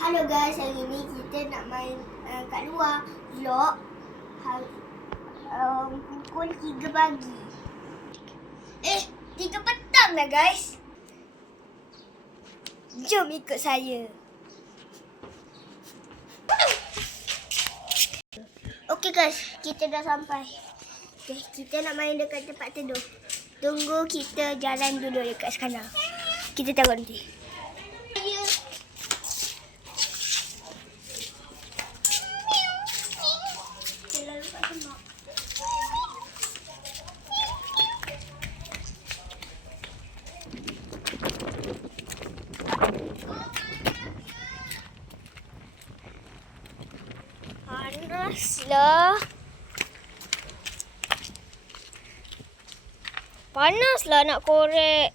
Hello guys, hari ni kita nak main kat luar vlog pukul 3 pagi. 3 petang dah guys. Jom ikut saya. Okay guys, kita dah sampai. Okay, kita nak main dekat tempat teduh. Tunggu kita jalan dulu dekat sana. Kita tengok nanti. Panaslah. Panaslah nak korek.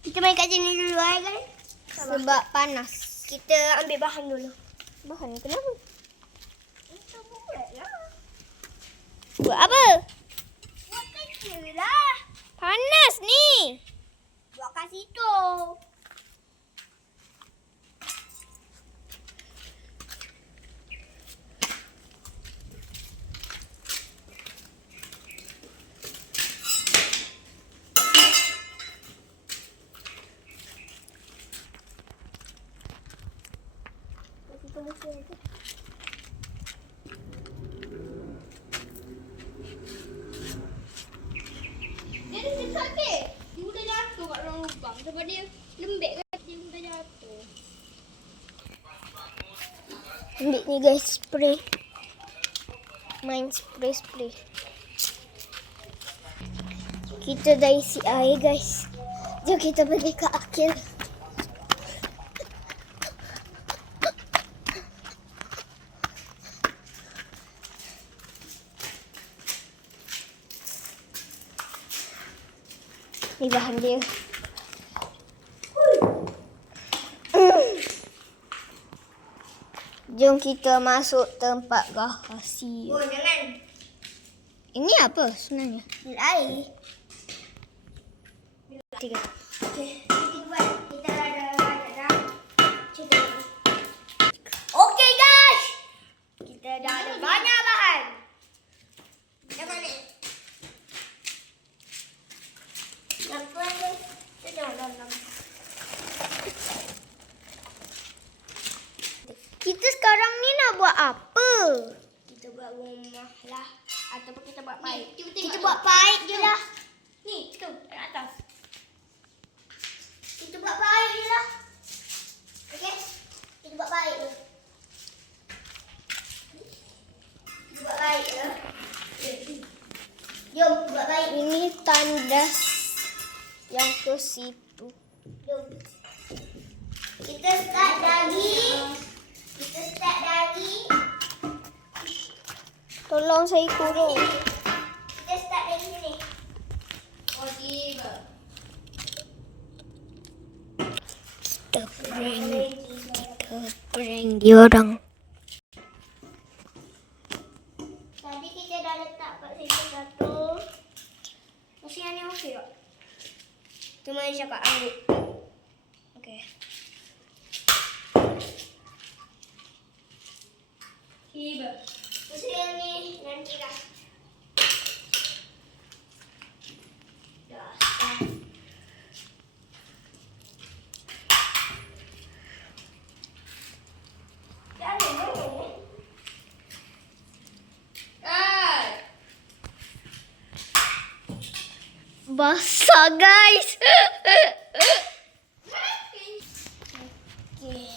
Kita main kat sini dulu guys. Sebab panas. Kita ambil bahan dulu. Bahan kenapa? Kita buatlah. Buat apa? Buat kecil lah. Panas ni. Buat kat situ. Dia dah cepat dek. Dia mudah jatuh kat dalam lubang. Sebab dia lembek kan, dia mudah jatuh. Ambil ni guys, spray. Main spray. Kita dah isi air guys. Jom kita pergi ke akhir. Ni bahan dia. Jom kita masuk tempat rahsia. Oh, jangan. Ini apa sebenarnya? Air. Tiga. Okey, kita buat. Kita dah. Cuba. Okey guys. Kita dah ada banyak bahan. Dah mana? Kita sekarang ni nak buat apa? Kita buat rumah lah. Ataupun kita buat paip. Kita buat paip je lah. Ni, tu, kat atas. Kita buat paip je lah. Okey? Kita buat paip je. Kita buat paip je. Jom, buat paip. Ini tandas yang ke situ. Jom. Kita start dari. Tolong saya kurung. Kita start dari sini. Kita prank dia orang. Tadi kita dah letak kat situ satu. Masih yang ni okey tak? Cuma dia cakap ambil. Okey. Iba. Masih yang ni nanti lah. Dah. Basah guys. Okay.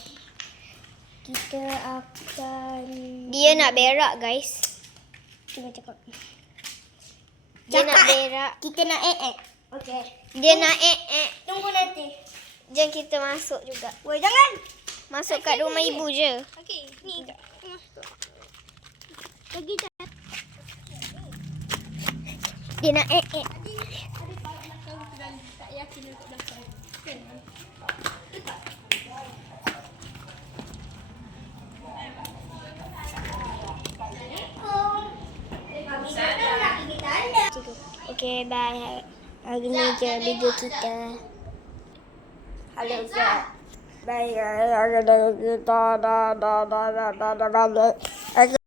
Kita akan. Dia nak berak guys. Cuba cakap. Dia nak berak. Kita nak Okey. Dia nak Tunggu nanti. Jom kita masuk juga. Woi jangan. Masuk kat rumah ibu je. Okey. Ni kat. Masuk. Pergi dah. Dia nak Okay, bye. Hari ni je video kita. Hello guys. Baik, kita